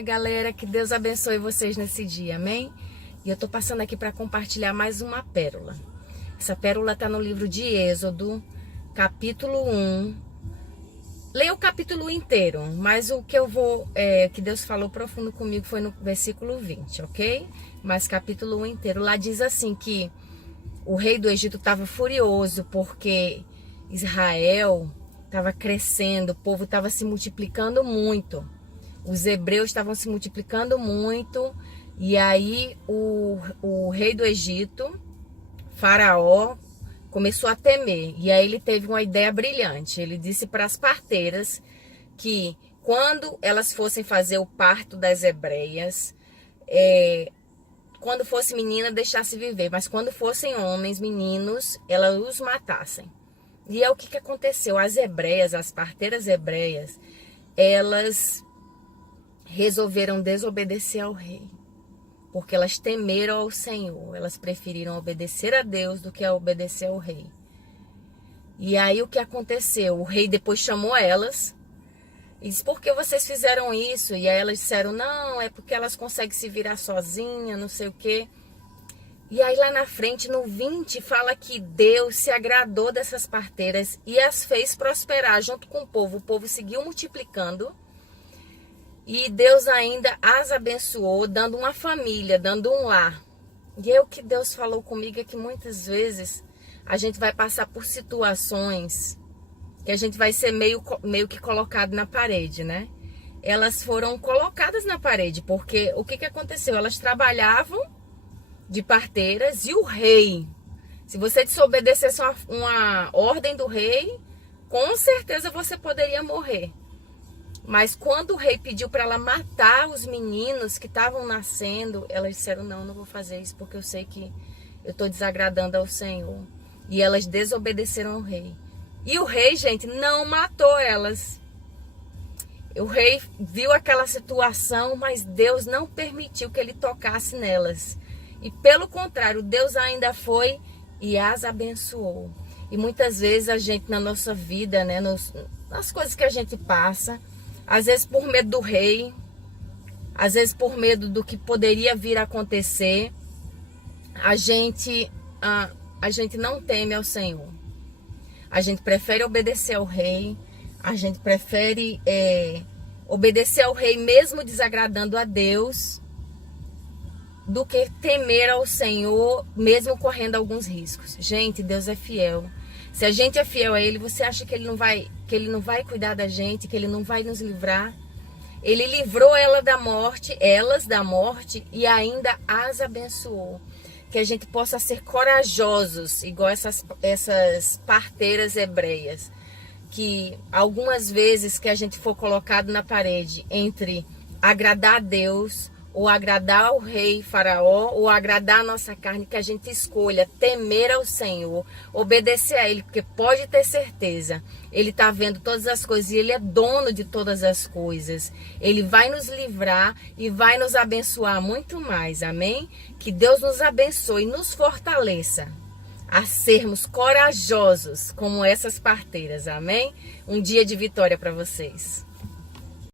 Galera, que Deus abençoe vocês nesse dia, amém? E eu tô passando aqui para compartilhar mais uma pérola. Essa pérola tá no livro de Êxodo, capítulo 1. Leia o capítulo inteiro, mas o que que Deus falou profundo comigo foi no versículo 20, ok? Mas capítulo 1 inteiro, lá diz assim que o rei do Egito estava furioso porque Israel estava crescendo, o povo estava se multiplicando muito. Os hebreus estavam se multiplicando muito, e aí o rei do Egito, Faraó, começou a temer. E aí ele teve uma ideia brilhante. Ele disse para as parteiras que quando elas fossem fazer o parto das hebreias, quando fosse menina, deixasse viver, mas quando fossem homens, meninos, elas os matassem. E é o que aconteceu. As hebreias, as parteiras hebreias, elas resolveram desobedecer ao rei, porque elas temeram ao Senhor. Elas preferiram obedecer a Deus do que a obedecer ao rei. E aí o que aconteceu? O rei depois chamou elas e disse: por que vocês fizeram isso? E aí elas disseram: não, é porque elas conseguem se virar sozinhas, não sei o quê. E aí lá na frente, no 20, fala que Deus se agradou dessas parteiras e as fez prosperar junto com o povo. O povo seguiu multiplicando. E Deus ainda as abençoou, dando uma família, dando um lar. E é o que Deus falou comigo, é que muitas vezes a gente vai passar por situações que a gente vai ser meio que colocado na parede, né? Elas foram colocadas na parede, porque o que aconteceu? Elas trabalhavam de parteiras e o rei, se você desobedecesse uma ordem do rei, com certeza você poderia morrer. Mas quando o rei pediu para ela matar os meninos que estavam nascendo, elas disseram: não, não vou fazer isso porque eu sei que eu estou desagradando ao Senhor. E elas desobedeceram ao rei. E o rei, gente, não matou elas. O rei viu aquela situação, mas Deus não permitiu que ele tocasse nelas. E pelo contrário, Deus ainda foi e as abençoou. E muitas vezes a gente na nossa vida, né, nas coisas que a gente passa, às vezes por medo do rei, às vezes por medo do que poderia vir a acontecer, a gente não teme ao Senhor. A gente prefere obedecer ao rei, a gente prefere obedecer ao rei mesmo desagradando a Deus, do que temer ao Senhor mesmo correndo alguns riscos. Gente, Deus é fiel. Se a gente é fiel a Ele, você acha que Ele não vai cuidar da gente, que Ele não vai nos livrar? Ele livrou elas da morte e ainda as abençoou. Que a gente possa ser corajosos, igual essas parteiras hebreias. Que algumas vezes que a gente for colocado na parede entre agradar a Deus ou agradar ao rei Faraó, ou agradar a nossa carne, que a gente escolha temer ao Senhor, obedecer a Ele, porque pode ter certeza, Ele está vendo todas as coisas e Ele é dono de todas as coisas. Ele vai nos livrar e vai nos abençoar muito mais, amém? Que Deus nos abençoe e nos fortaleça a sermos corajosos como essas parteiras, amém? Um dia de vitória para vocês.